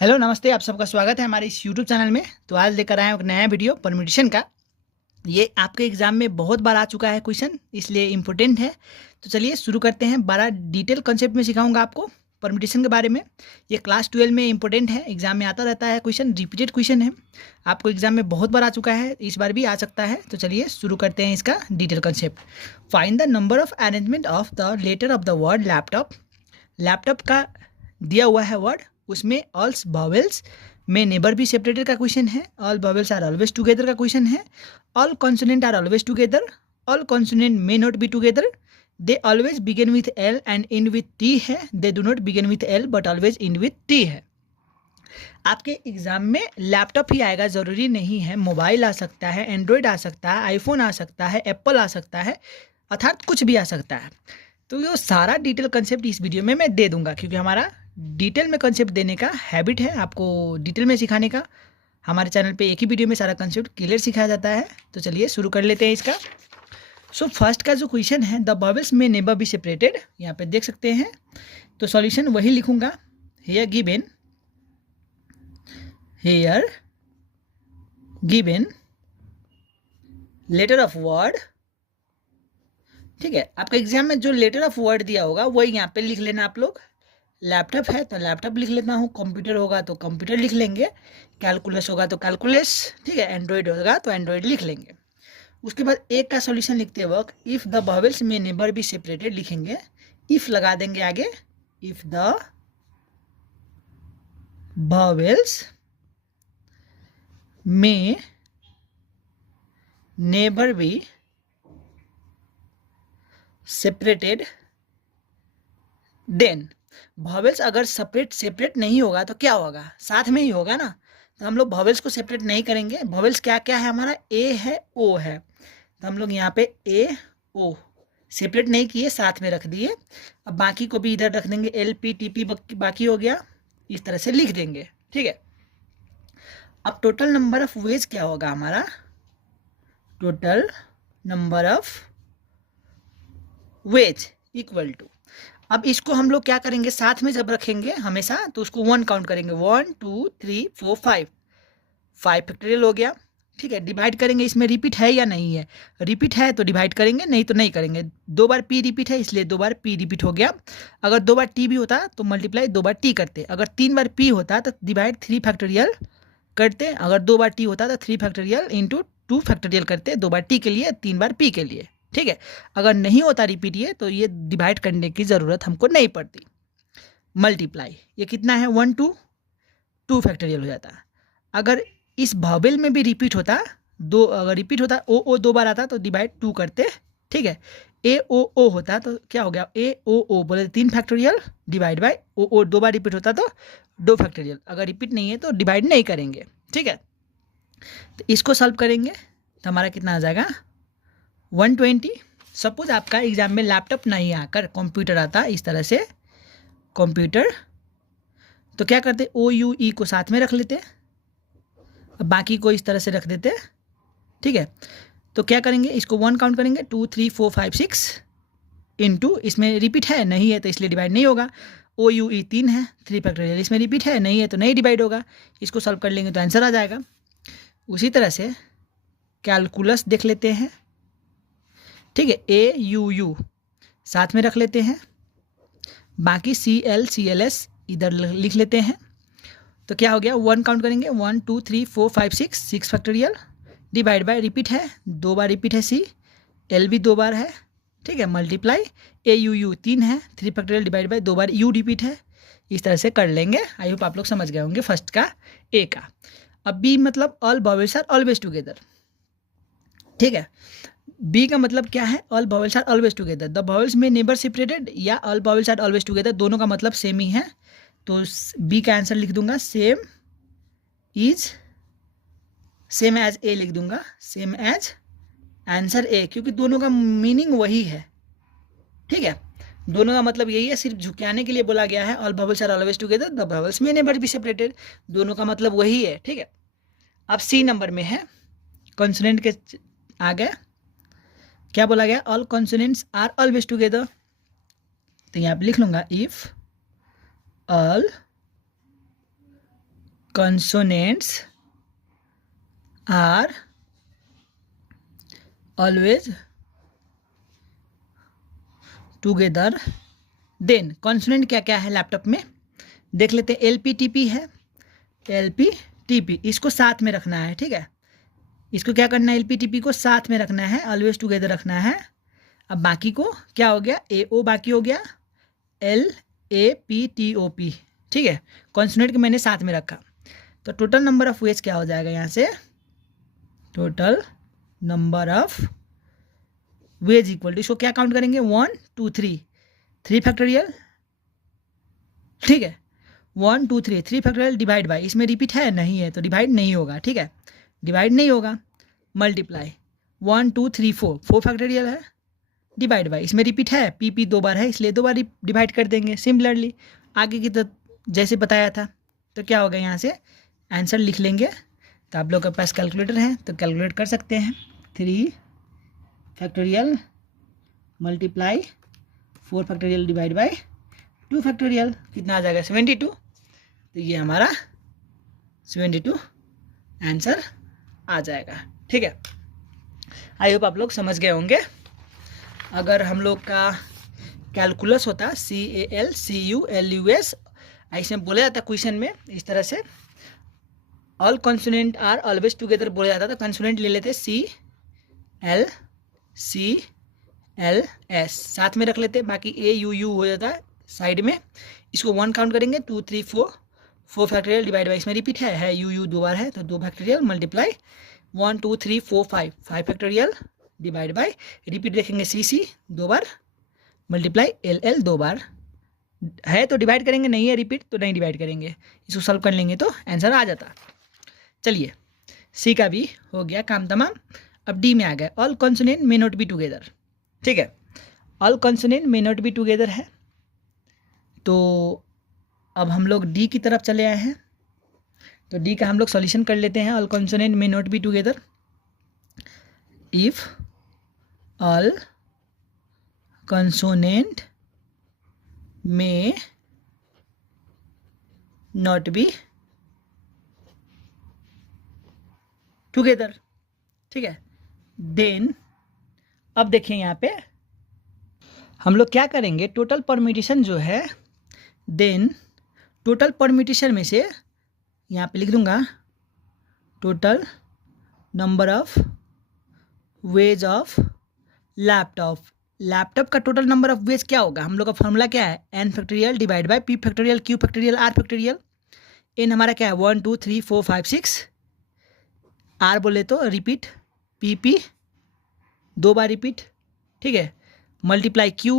Hello नमस्ते, आप सबका स्वागत है हमारे इस यूट्यूब चैनल में। तो आज लेकर आए हैं एक नया वीडियो परम्यूटेशन का। ये आपके एग्जाम में बहुत बार आ चुका है क्वेश्चन, इसलिए इम्पोर्टेंट है। तो चलिए शुरू करते हैं। बड़ा डिटेल कंसेप्ट में सिखाऊंगा आपको परम्यूटेशन के बारे में। ये क्लास 12 में इंपॉर्टेंट है, एग्जाम में आता रहता है क्वेश्चन, रिपीटेड क्वेश्चन है। आपको एग्जाम में बहुत बार आ चुका है, इस बार भी आ सकता है। तो चलिए शुरू करते हैं इसका detail concept. Find the number of arrangement of the letter of the word laptop. Laptop का दिया हुआ है वर्ड, उसमें all vowels may never be separated का क्वेश्चन है, all vowels are always together का क्वेश्चन है, all consonant are always together, all consonant may not be together, they always begin with L and end with T है, they do not begin with L but always and with T है। आपके exam में laptop ही आएगा, ज़रूरी नहीं है। Mobile आ सकता है, एंड्रॉयड आ सकता है, आईफोन आ सकता है, एप्पल आ सकता है, अर्थात कुछ भी आ सकता है। तो ये सारा डिटेल कंसेप्ट इस वीडियो में मैं दे दूंगा, क्योंकि हमारा डिटेल में कंसेप्ट देने का हैबिट है, आपको डिटेल में सिखाने का। हमारे चैनल पे एक ही वीडियो में सारा कंसेप्ट क्लियर सिखाया जाता है। तो चलिए शुरू कर लेते हैं इसका। सो फर्स्ट का जो क्वेश्चन है, the vowels may never be separated, यहाँ पे देख सकते हैं। तो सॉल्यूशन वही लिखूंगा, here given letter of word. ठीक है, आपका एग्जाम में जो लेटर ऑफ वर्ड दिया होगा वही यहाँ पे लिख लेना आप लोग। लैपटॉप है तो लैपटॉप लिख लेता हूँ, कंप्यूटर होगा तो कंप्यूटर लिख लेंगे, कैलकुलस होगा तो कैलकुलस, ठीक है, एंड्रॉयड होगा तो एंड्रॉयड लिख लेंगे। उसके बाद एक का सॉल्यूशन लिखते वक्त if the vowels may never be separated लिखेंगे, इफ़ लगा देंगे आगे, if the vowels may never be separated then. Vowels अगर सेपरेट नहीं होगा तो क्या होगा, साथ में ही होगा ना। तो हम लोग वॉवेल्स को सेपरेट नहीं करेंगे। वॉवेल्स क्या क्या है हमारा, ए है, ओ है। तो हम लोग यहाँ पे ए ओ सेपरेट नहीं किए, साथ में रख दिए। अब बाकी को भी इधर रख देंगे, एल पी टी पी बाकी हो गया, इस तरह से लिख देंगे। ठीक है, अब टोटल नंबर ऑफ वेज क्या होगा हमारा, total number of ways equal to. अब इसको हम लोग क्या करेंगे, साथ में जब रखेंगे हमेशा तो उसको 1 काउंट करेंगे, 1 2 3 4 5 फैक्टोरियल हो गया। ठीक है, डिवाइड करेंगे, इसमें रिपीट है या नहीं है, रिपीट है तो डिवाइड करेंगे, नहीं तो नहीं करेंगे। 2 बार पी रिपीट है इसलिए 2 बार पी रिपीट हो गया। अगर 2 बार टी भी होता तो मल्टीप्लाई 2 बार टी करते। अगर 3 बार पी होता तो डिवाइड 3 फैक्टोरियल करते। अगर 2 बार टी होता तो 3 फैक्टोरियल इंटू 2 फैक्टोरियल करते, 2 बार टी के लिए 3 बार पी के लिए। ठीक है, अगर नहीं होता रिपीट ये, तो ये डिवाइड करने की ज़रूरत हमको नहीं पड़ती। मल्टीप्लाई ये कितना है, 1 2 2 फैक्टोरियल हो जाता। अगर इस वॉवेल में भी रिपीट होता, दो अगर रिपीट होता, ओ 2 बार आता तो डिवाइड 2 करते। ठीक है, ए ओ होता तो क्या हो गया, ए ओ बोले 3 फैक्टोरियल डिवाइड बाय ओ 2 बार रिपीट होता तो 2 फैक्टोरियल। अगर रिपीट नहीं है तो डिवाइड नहीं करेंगे। ठीक है, तो इसको सॉल्व करेंगे तो हमारा कितना आ जाएगा, 120। सपोज आपका एग्जाम में लैपटॉप नहीं आकर कंप्यूटर आता, इस तरह से कंप्यूटर, तो क्या करते, ओ यू ई को साथ में रख लेते, अब बाकी को इस तरह से रख देते। ठीक है, तो क्या करेंगे, इसको 1 काउंट करेंगे, 2 3 4 5 6 इंटू, इसमें रिपीट है नहीं है तो इसलिए डिवाइड नहीं होगा। ओ यू ई 3 है, 3 फैक्टोरियल, इसमें रिपीट है नहीं है तो नहीं डिवाइड होगा। इसको सॉल्व कर लेंगे तो आंसर आ जाएगा। उसी तरह से कैलकुलस देख लेते हैं। ठीक है, ए यू साथ में रख लेते हैं, बाकी सी एल एस इधर लिख लेते हैं। तो क्या हो गया, 1 काउंट करेंगे, 1 2 3 4 5 6 फैक्टोरियल डिवाइड बाय, रिपीट है 2 बार रिपीट है, सी एल भी 2 बार है। ठीक है, मल्टीप्लाई ए यू 3 है, 3 factorial divide bye 2 bar you repeat है। इस तरह से कर लेंगे। आई होप आप लोग समझ गए होंगे फर्स्ट का, ए का। अब बी मतलब all vowels are always together. ठीक है, बी का मतलब क्या है, all vowels are always together. The vowels may never separated या all vowels are always together, दोनों का मतलब सेम ही है। तो बी का आंसर लिख दूंगा, सेम एज ए लिख दूंगा, सेम एज आंसर ए, क्योंकि दोनों का मीनिंग वही है। ठीक है, दोनों का मतलब यही है, सिर्फ झुकाने के लिए बोला गया है। All vowels are always together, the vowels may never be separated, दोनों का मतलब वही है। ठीक है, अब सी नंबर में है, कॉन्सोनेंट के आगे क्या बोला गया, all consonants are always together. तो यहाँ पे लिख लूंगा, if all consonants are always together, then consonant क्या क्या है लैपटॉप में देख लेते हैं। LPTP है, LPTP इसको साथ में रखना है, ठीक है। इसको क्या करना है, LPTP को साथ में रखना है, ऑलवेज टुगेदर रखना है। अब बाकी को क्या हो गया, AO बाकी हो गया, LAPTOP, ठीक है। कॉन्सोनेंट को मैंने साथ में रखा, तो टोटल नंबर ऑफ वेज क्या हो जाएगा यहाँ से, total number of ways equal to, इसको क्या काउंट करेंगे, 1 2 3 फैक्टोरियल, ठीक है। 1 2 3 फैक्टोरियल डिवाइड बाय, इसमें रिपीट है नहीं है तो डिवाइड नहीं होगा, ठीक है, डिवाइड नहीं होगा। मल्टीप्लाई 1 2 3 4 फैक्टोरियल है, डिवाइड बाय, इसमें रिपीट है, PP 2 बार है इसलिए 2 बार डिवाइड कर देंगे। सिमिलरली आगे की तो जैसे बताया था, तो क्या होगा यहाँ से आंसर लिख लेंगे। तो आप लोग के पास कैलकुलेटर है तो कैलकुलेट कर सकते हैं। 3 factorial multiply 4 factorial divide bye 2 factorial, कितना आ जाएगा 72। तो ये हमारा 72 आंसर आ जाएगा, ठीक है। आई होप आप लोग समझ गए होंगे। अगर हम लोग का कैलकुलस होता CALCULUS, ऐसे बोला जाता क्वेश्चन में इस तरह से, all consonant are always together बोला जाता, तो कॉन्सोनेंट ले लेते CLCLS साथ में रख लेते, बाकी AUU हो जाता है साइड में। इसको 1 काउंट करेंगे, 2 3 4 फैक्टोरियल डिवाइड बाई, इसमें रिपीट है UU 2 बार है तो 2 factorial, multiply 1 2 3 4 5 factorial divide by, repeat देखेंगे CC 2 बार, मल्टीप्लाई LL 2 बार है तो डिवाइड करेंगे, नहीं है रिपीट तो नहीं डिवाइड करेंगे। इसको सॉल्व कर लेंगे तो आंसर आ जाता। चलिए C का भी हो गया काम तमाम। अब D में आ गए, all consonant may not be together, ठीक है। All consonant may not be together है, तो अब हम लोग D की तरफ चले आए हैं, तो D का हम लोग सॉल्यूशन कर लेते हैं। All consonant may not be together, if all consonant may not be together, ठीक है। देन अब देखिए यहाँ पे हम लोग क्या करेंगे, टोटल परम्यूटेशन जो है, देन टोटल परम्यूटेशन में से यहाँ पे लिख दूंगा total number of ways of laptop. Laptop का टोटल नंबर ऑफ वेज क्या होगा, हम लोग का फॉर्मूला क्या है, n factorial divide bye p factorial q factorial r factorial. n हमारा क्या है 1 2 3 4 5 6, r बोले तो रिपीट, pp 2 बार रिपीट, ठीक है, मल्टीप्लाई q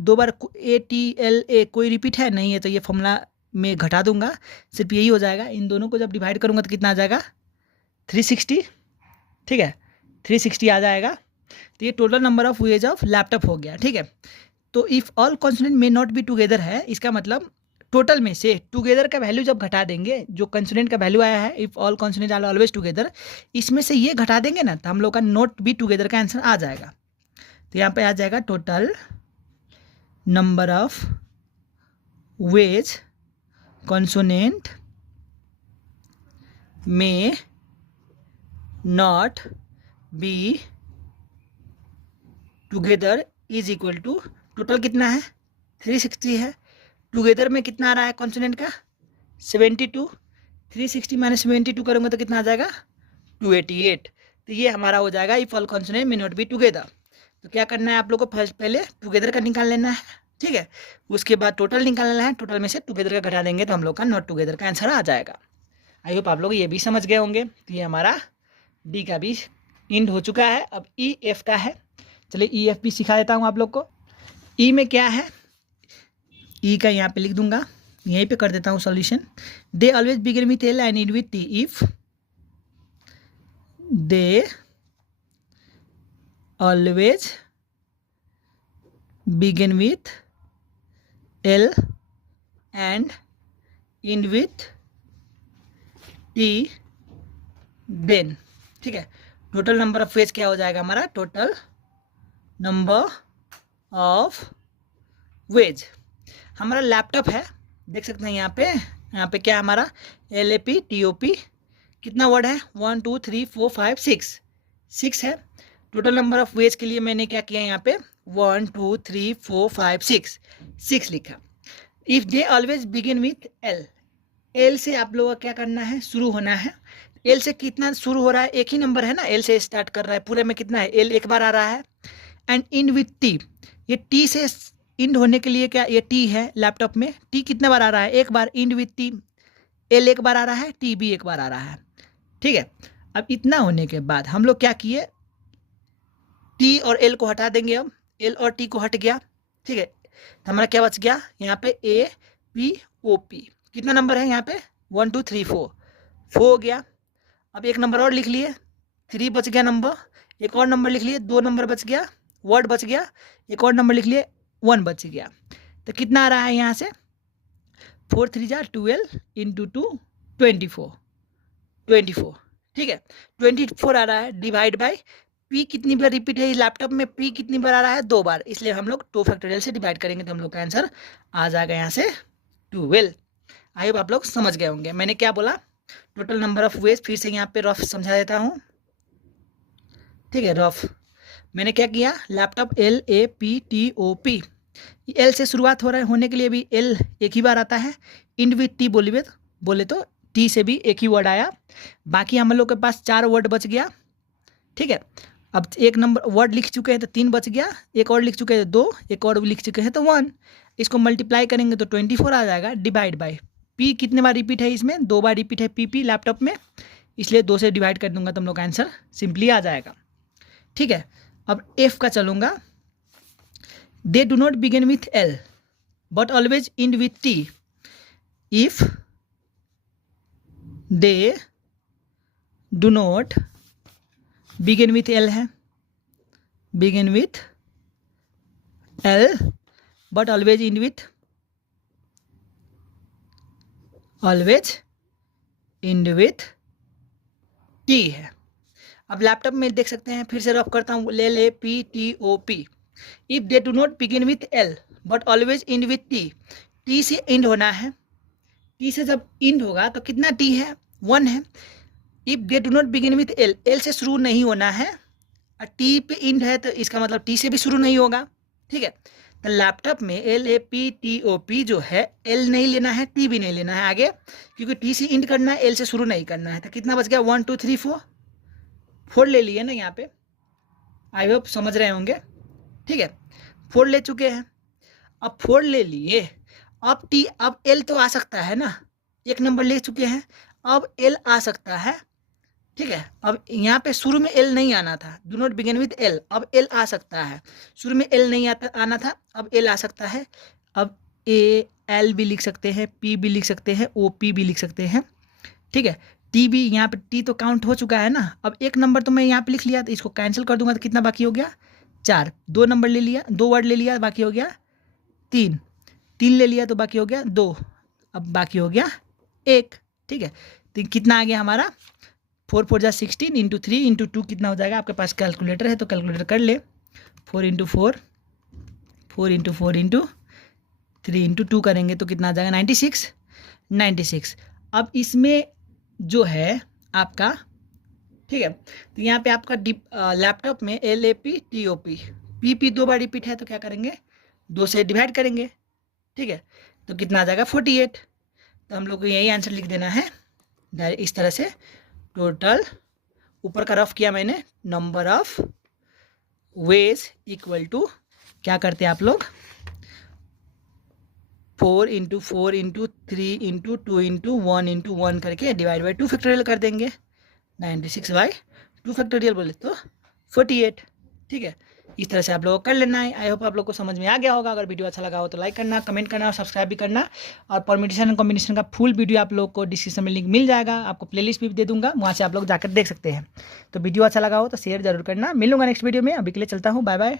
2 बार, ATLA कोई रिपीट है नहीं है तो ये फॉर्मूला में घटा दूंगा, सिर्फ यही हो जाएगा। इन दोनों को जब डिवाइड करूँगा तो कितना आ जाएगा 360, ठीक है, 360 आ जाएगा। तो ये total number of ways of laptop हो गया, ठीक है। तो if all consonant may not be together है, इसका मतलब टोटल में से टुगेदर का वैल्यू जब घटा देंगे, जो कॉन्सोनेंट का वैल्यू आया है if all consonant are always together, इसमें से ये घटा देंगे ना तो हम लोग का नॉट बी टुगेदर का आंसर आ जाएगा। तो यहाँ पे आ जाएगा total number of ways consonant may not be together is equal to, total कितना है 360 है, टुगेदर में कितना आ रहा है कॉन्सोनेंट का 72, 360 माइनस 72 करूँगा तो कितना आ जाएगा 288। तो ये हमारा हो जाएगा if all consonant may not be together. तो क्या करना है आप लोग को, फर्स्ट पहले टुगेदर का निकाल लेना है, ठीक है, उसके बाद टोटल निकालना है, टोटल में से टुगेदर का घटा देंगे तो हम लोग का नॉट टुगेदर का आंसर आ जाएगा। आई होप आप लोग ये भी समझ गए होंगे। तो ये हमारा डी का भी इंड हो चुका है। अब ई एफ का है, चलिए ई एफ भी सिखा देता हूँ आप लोग को। ई में क्या है, ई का यहाँ पे लिख दूंगा, यहीं पे कर देता हूँ solution. They always begin with L and end with T. If they always begin with L and end with T, then, ठीक है, टोटल नंबर ऑफ फेज क्या हो जाएगा हमारा, टोटल नंबर ऑफ वेज। हमारा लैपटॉप है, देख सकते हैं यहाँ पे यहाँ पे क्या है हमारा LAPTOP, कितना वर्ड है 1 2 3 4 5 6 है। टोटल नंबर ऑफ वेज के लिए मैंने क्या किया यहाँ पे 1 2 3 4 5 6 लिखा। If they always begin with L से आप लोगों का क्या करना है, शुरू होना है। एल से कितना शुरू हो रहा है, एक ही नंबर है ना, एल से स्टार्ट कर रहा है, पूरे में कितना है, एल एक बार आ रहा है। एंड इंड विथ टी, ये टी से इंड होने के लिए क्या, ये टी है लैपटॉप में, टी कितने बार आ रहा है, एक बार। इंड विथ टी, एल एक बार आ रहा है, टी भी एक बार आ रहा है, ठीक है। अब इतना होने के बाद हम लोग क्या किए, टी और एल को हटा देंगे। अब एल और टी को हट गया, ठीक है, तो हमारा क्या बच गया यहाँ पे APOP। कितना नंबर है यहाँ पे 1 2 3 4 हो गया। अब एक नंबर और लिख लिए, 3 बच गया नंबर, एक और नंबर लिख लिए, 2 नंबर बच गया, वर्ड बच गया, एक और नंबर लिख लिए, 1 बच गया। तो कितना आ रहा है यहाँ से 4 3 जा 12 इंटू 2 24, ठीक है, 24 आ रहा है। डिवाइड बाय पी कितनी बार रिपीट है इस लैपटॉप में, पी कितनी बार आ रहा है 2 बार, इसलिए हम लोग 2 फैक्टोरियल से डिवाइड करेंगे तो हम लोग का आंसर आ जाएगा यहाँ से 12। आई होप आप लोग समझ गए होंगे मैंने क्या बोला। टोटल नंबर ऑफ वेज फिर से यहाँ पे रफ समझा देता हूँ, ठीक है। रफ मैंने क्या किया, लैपटॉप LAPTOP, एल से शुरुआत हो रहा है, होने के लिए भी एल एक ही बार आता है। इंड विथ टी बोले तो टी से भी एक ही वर्ड आया। बाकी हम लोग के पास 4 वर्ड बच गया, ठीक है। अब एक नंबर वर्ड लिख चुके हैं तो 3 बच गया, एक और लिख चुके हैं 2, एक और लिख चुके हैं तो 1। इसको मल्टीप्लाई करेंगे तो 24 आ जाएगा। डिवाइड बाय पी कितने बार रिपीट है, इसमें 2 बार रिपीट है PP लैपटॉप में, इसलिए 2 से डिवाइड कर दूंगा तो हम लोग का आंसर सिंपली आ जाएगा, ठीक है। अब F का चलूँगा, they do not begin with L but always end with T। If they do not begin with L है, begin with L but always end with T है। अब लैपटॉप में देख सकते हैं, फिर से रफ करता हूँ, LAPTOP। If they do not begin with L but always end with T, T से इंड होना है, T से जब इंड होगा तो कितना T है 1 है। If they do not begin with L, L से शुरू नहीं होना है और T पे इंड है तो इसका मतलब T से भी शुरू नहीं होगा, ठीक है। तो लैपटॉप में LAPTOP जो है, L नहीं लेना है, T भी नहीं लेना है आगे, क्योंकि T से इंड करना है, L से शुरू नहीं करना है। तो कितना बच गया 1 2 3 4 ले लिए ना यहाँ पे, आई होप समझ रहे होंगे, ठीक है। 4 ले चुके हैं, अब 4 ले लिए, अब L तो आ सकता है ना, एक नंबर ले चुके हैं, अब L आ सकता है, ठीक है। अब यहाँ पे शुरू में L नहीं आना था, do not begin with L, अब L आ सकता है, शुरू में L नहीं आना था, अब L आ सकता है। अब AL भी लिख सकते हैं, P भी लिख सकते हैं, OP भी लिख सकते हैं, ठीक है। T भी, यहाँ पे T तो काउंट हो चुका है ना। अब एक नंबर तो मैं यहाँ पे लिख लिया, तो इसको कैंसिल कर दूंगा तो कितना बाकी हो गया 4। 2 नंबर ले लिया, 2 वर्ड ले लिया, बाकी हो गया 3 ले लिया तो बाकी हो गया 2, अब बाकी हो गया 1, ठीक है। तो कितना आ गया हमारा 4 4 जा 16 इंटू 3 इंटू 2 कितना हो जाएगा, आपके पास कैलकुलेटर है तो कैलकुलेटर कर ले। 4 इंटू 4 इंटू 4 इंटू 3 इंटू 2 करेंगे तो कितना आ जाएगा 96। अब इसमें जो है आपका, ठीक है, तो यहाँ पे आपका लैपटॉप में LAPTOP, PP 2 बार रिपीट है तो क्या करेंगे 2 से डिवाइड करेंगे, ठीक है, तो कितना आ जाएगा 48। तो हम लोग को यही आंसर लिख देना है इस तरह से। टोटल ऊपर का रफ किया मैंने, number of ways equal to क्या करते हैं आप लोग 4 into 4 into 3 into 2 into 1 into 1 करके डिवाइड बाई 2 फैक्टोरियल कर देंगे। 96 बाई 2 फैक्टोरियल बोले तो 48, ठीक है। इस तरह से आप लोगों को कर लेना है। आई होप आप लोग को समझ में आ गया होगा। अगर वीडियो अच्छा लगा हो तो लाइक करना, कमेंट करना और सब्सक्राइब भी करना। और परम्यूटेशन एंड कॉम्बिनेशन का फुल वीडियो आप लोग को डिस्क्रिप्शन में लिंक मिल जाएगा, आपको प्लेलिस्ट भी दे दूंगा, वहाँ से आप लोग जाकर देख सकते हैं। तो वीडियो अच्छा लगा हो तो शेयर जरूर करना। मिलूंगा नेक्स्ट वीडियो में, अभी के लिए चलता हूँ, बाय बाय।